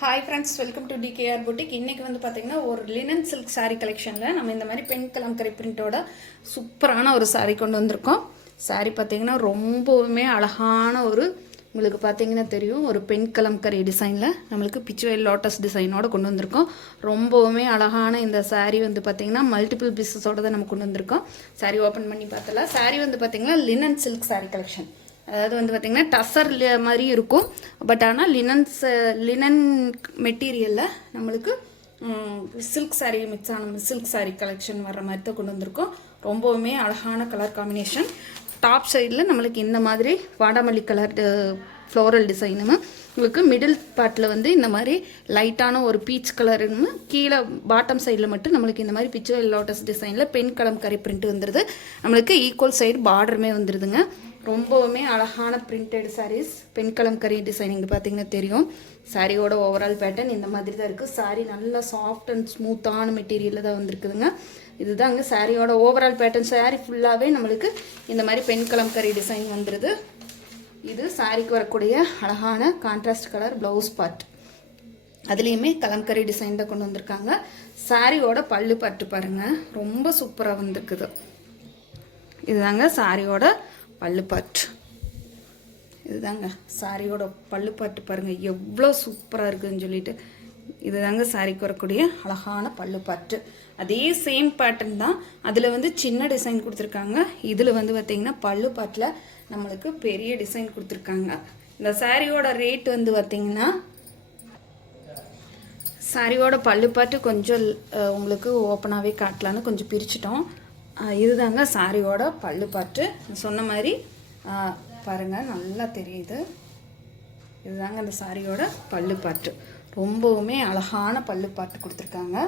Hi friends, welcome to TKR boutique. இன்றைக்கி வந்து பார்த்திங்கன்னா ஒரு லினன் சில்க் சாரீ கலெக்ஷனில் நம்ம இந்த மாதிரி பெண் கலம்கரி பிரிண்ட்டோட சூப்பரான ஒரு சாரீ கொண்டு வந்திருக்கோம். சாரீ பார்த்திங்கன்னா ரொம்பவுமே அழகான ஒரு உங்களுக்கு பார்த்திங்கன்னா தெரியும் ஒரு பெண் கலம்கரி டிசைனில் நம்மளுக்கு பிச்சுவேல் லோட்டஸ் டிசைனோடு கொண்டு வந்திருக்கோம். ரொம்பவுமே அழகான இந்த சாரீ வந்து பார்த்திங்கன்னா மல்டிபிள் பீசஸோடு தான் நம்ம கொண்டு வந்திருக்கோம். சாரீ ஓப்பன் பண்ணி பார்த்தலாம். சாரீ வந்து பார்த்திங்கன்னா லினன் சில்க் சாரீ கலெக்ஷன். அதாவது வந்து பார்த்திங்கன்னா டசர் மாதிரி இருக்கும். பட் ஆனால் லினன் மெட்டீரியலில் நம்மளுக்கு சில்க் சாரீ மிக்ஸ் ஆன சில்க் சாரீ கலெக்ஷன் வர்ற மாதிரி தான் கொண்டு வந்திருக்கோம். ரொம்பவுமே அழகான கலர் காம்பினேஷன். டாப் சைடில் நம்மளுக்கு இந்த மாதிரி வாடாமல்லி கலர் ஃப்ளோரல் டிசைனும், உங்களுக்கு மிடில் பார்ட்டில் வந்து இந்த மாதிரி லைட்டான ஒரு பீச் கலருன்னு, கீழே பாட்டம் சைடில் மட்டும் நம்மளுக்கு இந்த மாதிரி பிச்சுவேல் லோட்டஸ் டிசைனில் பெண் கலம்கரி பிரிண்ட் வந்துடுது. நம்மளுக்கு ஈக்குவல் சைடு பார்டருமே வந்துடுதுங்க. ரொம்பவுமே அழகான பிரிண்டட் சாரீஸ், பெண் கலம்கரி டிசைன் இங்கே பார்த்தீங்கன்னா தெரியும். சாரியோட ஓவரால் பேட்டர்ன் இந்த மாதிரி தான் இருக்குது. சாரீ நல்லா சாஃப்ட் அண்ட் ஸ்மூத்தான மெட்டீரியலில் தான் வந்துருக்குதுங்க. இதுதாங்க சாரியோட ஓவரால் பேட்டர்ன். சாரீ ஃபுல்லாகவே நம்மளுக்கு இந்த மாதிரி பெண் கலம்கரி டிசைன் வந்துடுது. இது சாரிக்கு வரக்கூடிய அழகான கான்ட்ராஸ்ட் கலர் ப்ளவுஸ் பார்ட். அதுலேயுமே கலம்கரி டிசைன் தான் கொண்டு வந்திருக்காங்க. சாரியோட பல்லு பார்ட்டு பாருங்கள், ரொம்ப சூப்பராக வந்துருக்குது. இதுதாங்க சாரியோட பல்லு பாட்டு. இதுதாங்க சாரியோட பல்லு பாட்டு பாருங்கள் எவ்வளோ சூப்பராக இருக்குதுன்னு சொல்லிட்டு. இதுதாங்க சாரிக்கு வரக்கூடிய அழகான பல்லு பாட்டு. அதே சேம் பேட்டர்ன் தான். அதில் வந்து சின்ன டிசைன் கொடுத்துருக்காங்க. இதில் வந்து பார்த்திங்கன்னா பல்லு பாட்டில் நம்மளுக்கு பெரிய டிசைன் கொடுத்துருக்காங்க. இந்த சாரியோட ரேட் வந்து பார்த்திங்கன்னா, சாரியோட பல்லு பாட்டு கொஞ்சம் உங்களுக்கு ஓப்பனாகவே காட்டலான்னு கொஞ்சம் பிரிச்சிட்டோம். இதுதாங்க சாரியோட பல்லு பாட்டு. சொன்ன மாதிரி பாருங்கள், நல்லா தெரியுது. இதுதாங்க அந்த சாரியோட பல்லு பாட்டு. ரொம்பவுமே அழகான பல்லு பாட்டு கொடுத்துருக்காங்க.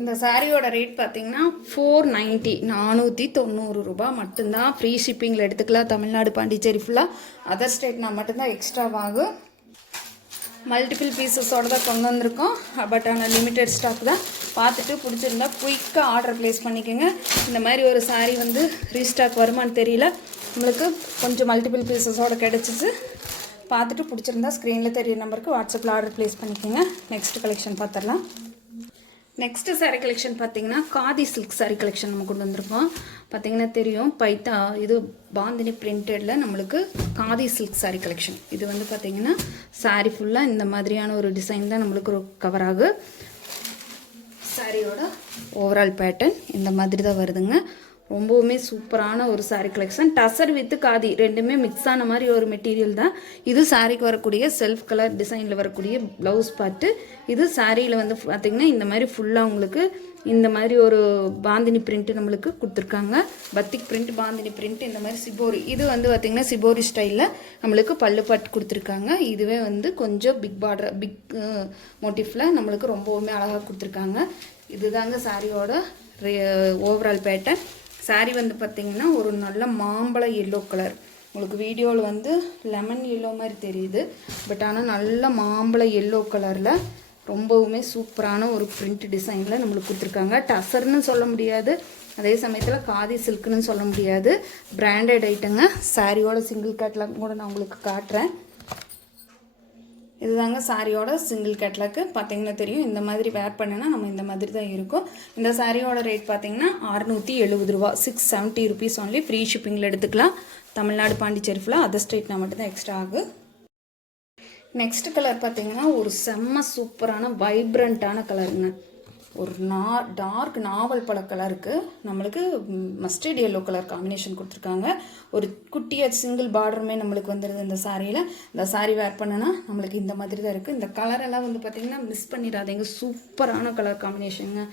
இந்த சாரியோட ரேட் பார்த்திங்கன்னா 490, 490 ரூபா மட்டும்தான். ஃப்ரீ ஷிப்பிங்கில் எடுத்துக்கலாம். தமிழ்நாடு, பாண்டிச்சேரி ஃபுல்லாக. அதர் ஸ்டேட்னா மட்டும்தான் எக்ஸ்ட்ராவாகும். மல்டிபிள் பீசஸோடு தான் கொண்டு வந்திருக்கோம். பட் ஆனால் லிமிட்டட் ஸ்டாக் தான். பார்த்துட்டு பிடிச்சிருந்தா குயிக்காக ஆர்டர் ப்ளேஸ் பண்ணிக்கோங்க. இந்த மாதிரி ஒரு சாரீ வந்து ரீஸ்டாக் வருமானு தெரியல, நம்மளுக்கு கொஞ்சம் மல்டிபிள் பீசஸோடு கிடச்சிச்சு. பார்த்துட்டு பிடிச்சிருந்தா ஸ்க்ரீனில் தெரிய நம்பருக்கு வாட்ஸ்அப்பில் ஆர்டர் ப்ளேஸ் பண்ணிக்கோங்க. நெக்ஸ்ட் கலெக்ஷன் பார்த்துடலாம். நெக்ஸ்ட்டு சாரீ கலெக்ஷன் பார்த்திங்கன்னா காதி சில்க் சாரீ கலெக்ஷன் நம்ம கொண்டு வந்திருக்கோம். பார்த்திங்கன்னா தெரியும், இது பாந்தினி பிரிண்டடில் நம்மளுக்கு காதி சில்க் சாரீ கலெக்ஷன். இது வந்து பார்த்திங்கன்னா சாரீ ஃபுல்லாக இந்த மாதிரியான ஒரு டிசைன் தான் நம்மளுக்கு ஒரு கவர் ஆகும். சாரியோட ஓவரால் பேட்டர்ன் இந்த மாதிரி தான் வருதுங்க. ரொம்பவுமே சூப்பரான ஒரு சாரீ கலெக்ஷன். டசர் வித் காதி ரெண்டுமே மிக்ஸ் ஆன மாதிரி ஒரு மெட்டீரியல் தான். இது சாரீக்கு வரக்கூடிய செல்ஃப் கலர் டிசைனில் வரக்கூடிய ப்ளவுஸ் பார்ட்டு. இது சாரியில் வந்து பார்த்திங்கன்னா இந்த மாதிரி ஃபுல்லாக உங்களுக்கு இந்த மாதிரி ஒரு பாந்தினி பிரிண்ட் நம்மளுக்கு கொடுத்துருக்காங்க. பத்திக் பிரிண்ட், பாந்தினி பிரிண்ட், இந்த மாதிரி சிபோரி. இது வந்து பார்த்திங்கன்னா சிபோரி ஸ்டைலில் நம்மளுக்கு பல்லு பாட்டு கொடுத்துருக்காங்க. இதுவே வந்து கொஞ்சம் பிக் பார்டர், பிக் மோட்டிஃபில் நம்மளுக்கு ரொம்பவுமே அழகாக கொடுத்துருக்காங்க. இதுதாங்க சாரியோட ஓவரால் பேட்டர்ன். சாரீ வந்து பார்த்திங்கன்னா ஒரு நல்ல மாம்பழ எல்லோ கலர். உங்களுக்கு வீடியோவில் வந்து லெமன் எல்லோ மாதிரி தெரியுது. பட் ஆனால் நல்ல மாம்பழ எல்லோ கலரில் ரொம்பவுமே சூப்பரான ஒரு பிரிண்ட் டிசைனில் நம்மளுக்கு கொடுத்துருக்காங்க. டசர்னு சொல்ல முடியாது, அதே சமயத்தில் காதி சில்க்குன்னு சொல்ல முடியாது. பிராண்டட் ஐட்டங்க. சாரியோட சிங்கிள் கேட்லாக் கூட நான் உங்களுக்கு காட்டுறேன். இதுதாங்க சாரியோட சிங்கிள் கேட்லாக்கு. பார்த்தீங்கன்னா தெரியும், இந்த மாதிரி வேர் பண்ணினா நம்ம இந்த மாதிரி தான் இருக்கும். இந்த சாரியோட ரேட் பார்த்தீங்கன்னா 670 ரூபா, 670 ருபீஸ் ஒன்லி. ஃப்ரீ ஷிப்பிங்கில் எடுத்துக்கலாம். தமிழ்நாடு, பாண்டிச்சேரி ஃபுல்லாக. அதர் ஸ்டேட்னா மட்டும்தான் எக்ஸ்ட்ரா ஆகும். நெக்ஸ்ட் கலர் பார்த்தீங்கன்னா ஒரு செம்ம சூப்பரான வைப்ரண்ட்டான கலருங்க. ஒரு டார்க் நாவல் பழ கலருக்கு நம்மளுக்கு மஸ்டர்ட் எல்லோ கலர் காம்பினேஷன் கொடுத்துருக்காங்க. ஒரு குட்டியாக சிங்கிள் பார்டருமே நம்மளுக்கு வந்துடுது இந்த சாரியில். இந்த சாரீ வேர் பண்ணனா நம்மளுக்கு இந்த மாதிரி தான் இருக்குது. இந்த கலரெல்லாம் வந்து பார்த்திங்கன்னா மிஸ் பண்ணிடாதீங்க. சூப்பரான கலர் காம்பினேஷனுங்க.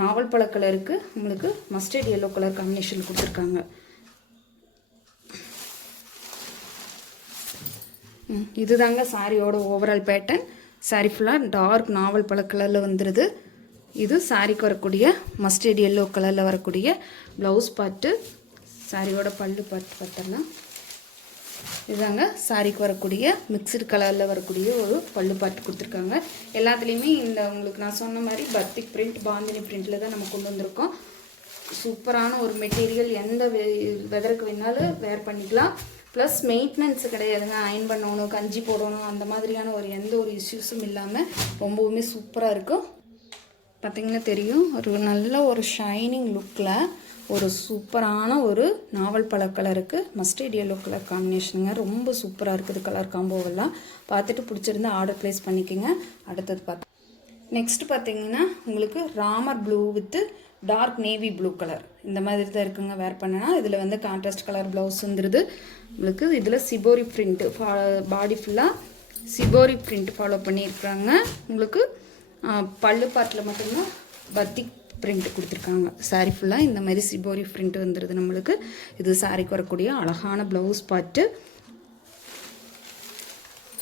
நாவல் பழ கலருக்கு நம்மளுக்கு மஸ்டர்ட் எல்லோ கலர் காம்பினேஷன் கொடுத்துருக்காங்க. இதுதாங்க சாரியோட ஓவரால் பேட்டர்ன். சாரீ ஃபுல்லாக டார்க் நாவல் பழ கலரில் வந்துடுது. இது சாரிக்கு வரக்கூடிய மஸ்டர்ட் எல்லோ கலரில் வரக்கூடிய ப்ளவுஸ் பார்ட்டு. சாரியோட பல்லு பார்த்து பார்த்தோம்னா இதுதாங்க சாரிக்கு வரக்கூடிய மிக்சடு கலரில் வரக்கூடிய ஒரு பல்லு பார்ட்டு கொடுத்துருக்காங்க. எல்லாத்துலேயுமே இந்த உங்களுக்கு நான் சொன்ன மாதிரி பத்திக் பிரிண்ட், பாந்தினி பிரிண்டில் தான் நம்ம கொண்டு வந்திருக்கோம். சூப்பரான ஒரு மெட்டீரியல். எந்த வெதருக்கு வேணாலும் வேர் பண்ணிக்கலாம். ப்ளஸ் மெயின்டெனன்ஸ் கிடையாதுங்க. அயன் பண்ணணும், கஞ்சி போடணும், அந்த மாதிரியான எந்த ஒரு இஷ்யூஸும் இல்லாமல் ரொம்பவுமே சூப்பராக இருக்கும். பார்த்திங்கன்னா தெரியும், ஒரு நல்ல ஒரு ஷைனிங் லுக்கில் ஒரு சூப்பரான ஒரு நாவல் பழ கலருக்கு மஸ்டர்ட் எல்லோ கலர் காம்பினேஷனுங்க. ரொம்ப சூப்பராக இருக்குது கலர் காம்போவெல்லாம். பார்த்துட்டு பிடிச்சிருந்தா ஆர்டர் ப்ளேஸ் பண்ணிக்கோங்க. அடுத்தது நெக்ஸ்ட் பார்த்திங்கன்னா உங்களுக்கு ராமர் blue with dark navy blue colour இந்த மாதிரி தான் இருக்குங்க. வேர் பண்ணனா இதில் கான்ட்ராஸ்ட் கலர் ப்ளவுஸ் வந்துடுது உங்களுக்கு. இதில் சிபோரி பிரிண்ட் பாடி ஃபுல்லாக சிபோரி பிரிண்ட் ஃபாலோ பண்ணியிருக்காங்க. உங்களுக்கு பல்லு பாட்டில் மட்டும்தான் பத்திக் பிரிண்ட் கொடுத்துருக்காங்க. சாரீ ஃபுல்லாக இந்த மாதிரி சிபோரி பிரிண்ட் வந்துடுது நம்மளுக்கு. இது சாரீக்கு வரக்கூடிய அழகான ப்ளவுஸ் பாட்டு,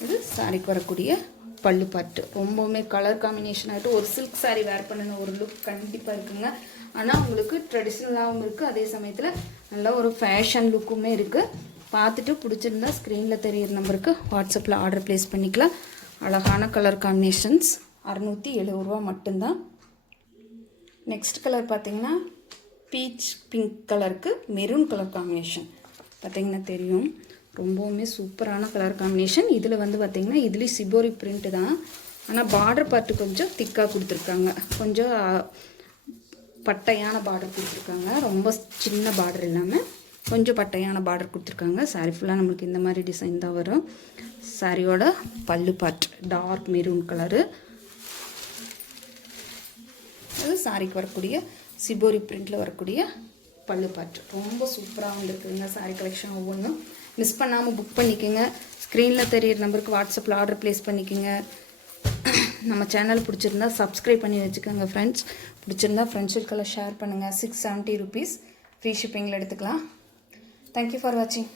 இது சாரீக்கு வரக்கூடிய பல்லு பாட்டு. ரொம்பவுமே கலர் காம்பினேஷன் ஆகிட்டு ஒரு சில்க் சாரீ வேர் பண்ணின ஒரு லுக் கண்டிப்பாக இருக்குங்க. ஆனால் உங்களுக்கு ட்ரெடிஷ்னலாகவும் இருக்குது, அதே சமயத்தில் நல்ல ஒரு ஃபேஷன் லுக்குமே இருக்குது. பார்த்துட்டு பிடிச்சிருந்தா ஸ்க்ரீனில் தெரியிற நம்பருக்கு வாட்ஸ்அப்பில் ஆர்டர் ப்ளேஸ் பண்ணிக்கலாம். அழகான கலர் காம்பினேஷன்ஸ் 670 ரூபா மட்டும்தான். நெக்ஸ்ட் கலர் பார்த்திங்கன்னா பீச் பிங்க் கலருக்கு மெரூன் கலர் காம்பினேஷன். பார்த்திங்கன்னா தெரியும், ரொம்பவுமே சூப்பரான கலர் காம்பினேஷன். இதில் பார்த்திங்கன்னா இதுலேயும் சிபோரி பிரிண்ட்டு தான். ஆனால் பார்டர் பார்ட்டு கொஞ்சம் திக்காக கொடுத்துருக்காங்க, கொஞ்சம் பட்டையான பார்டர் கொடுத்துருக்காங்க. ரொம்ப சின்ன பார்டர் இல்லாமல் கொஞ்சம் பட்டையான பார்டர் கொடுத்துருக்காங்க. சாரீ ஃபுல்லாக நம்மளுக்கு இந்த மாதிரி டிசைன் தான் வரும். சாரியோட பல்லு பார்ட் டார்க் மெரூன் கலரு. அது சாரிக்கு வரக்கூடிய சிபோரி பிரிண்டில் வரக்கூடிய பல்லு பாட்டு. ரொம்ப சூப்பராக வந்துருக்குதுங்க சாரீ கலெக்ஷன். ஒவ்வொன்றும் மிஸ் பண்ணாமல் புக் பண்ணிக்கோங்க. ஸ்க்ரீனில் தெரியிற நம்பருக்கு வாட்ஸ்அப்பில் ஆர்டர் ப்ளேஸ் பண்ணிக்கோங்க. நம்ம சேனல் பிடிச்சிருந்தா சப்ஸ்கிரைப் பண்ணி வச்சுக்கோங்க ஃப்ரெண்ட்ஸ். பிடிச்சிருந்தா ஃப்ரெண்ட்ஸுக்கெல்லாம் ஷேர் பண்ணுங்கள். 670 rupees ஃப்ரீ ஷிப்பிங்கில் எடுத்துக்கலாம். தேங்க்யூ ஃபார் வாட்சிங்.